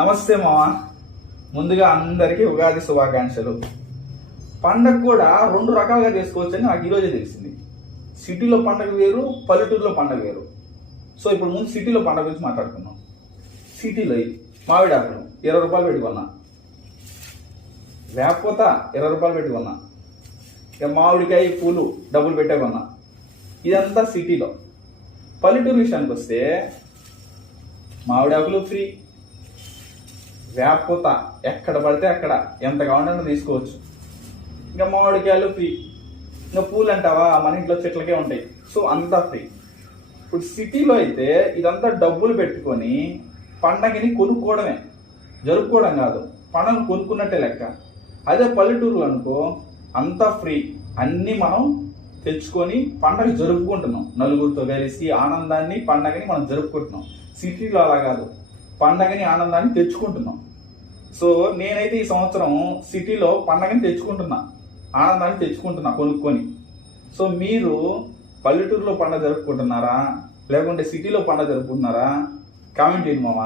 నమస్తే మామ. ముందుగా అందరికీ ఉగాది శుభాకాంక్షలు. పండగ కూడా రెండు రకాలుగా చేసుకోవచ్చని నాకు ఈరోజే తెలిసింది. సిటీలో పండగ వేరు, పల్లెటూరులో పండగ వేరు. సో ఇప్పుడు ముందు సిటీలో పండగ గురించి మాట్లాడుకుందాం. సిటీలో మామిడాకులు 20 రూపాయలు పెట్టుకున్నా, వేపపోత 20 రూపాయలు పెట్టుకున్నా, ఇక మామిడికాయ పూలు డబ్బులు పెట్టే కొన్నా. ఇదంతా సిటీలో. పల్లెటూరు విషయానికి వస్తే మామిడాకులు ఫ్రీ, వేపపోత ఎక్కడ పడితే అక్కడ ఎంత కావాలంటే తీసుకోవచ్చు. ఇంకా మామిడికాయలు ఫ్రీ. ఇంకా పూలు అంటావా మన ఇంట్లో చెట్లకే ఉంటాయి, సో అంతా ఫ్రీ. ఇప్పుడు సిటీలో అయితే ఇదంతా డబ్బులు పెట్టుకొని పండగని కొనుక్కోవడమే, జరుపుకోవడం కాదు, పండగను కొనుక్కున్నట్టే లెక్క. అదే పల్లెటూరులో అనుకో అంతా ఫ్రీ, అన్నీ మనం తెచ్చుకొని పండగ జరుపుకుంటున్నాం. నలుగురితో కలిసి ఆనందాన్ని పండగని మనం జరుపుకుంటున్నాం. సిటీలో అలా కాదు, పండగని ఆనందాన్ని తెచ్చుకుంటున్నాం. సో నేనైతే ఈ సంవత్సరం సిటీలో పండగని తెచ్చుకుంటున్నా, ఆనందాన్ని తెచ్చుకుంటున్నా కొనుక్కొని. సో మీరు పల్లెటూరులో పండగ జరుపుకుంటున్నారా లేకుంటే సిటీలో పండగ జరుపుకుంటున్నారా? కామెంట్ చేయండి మామ.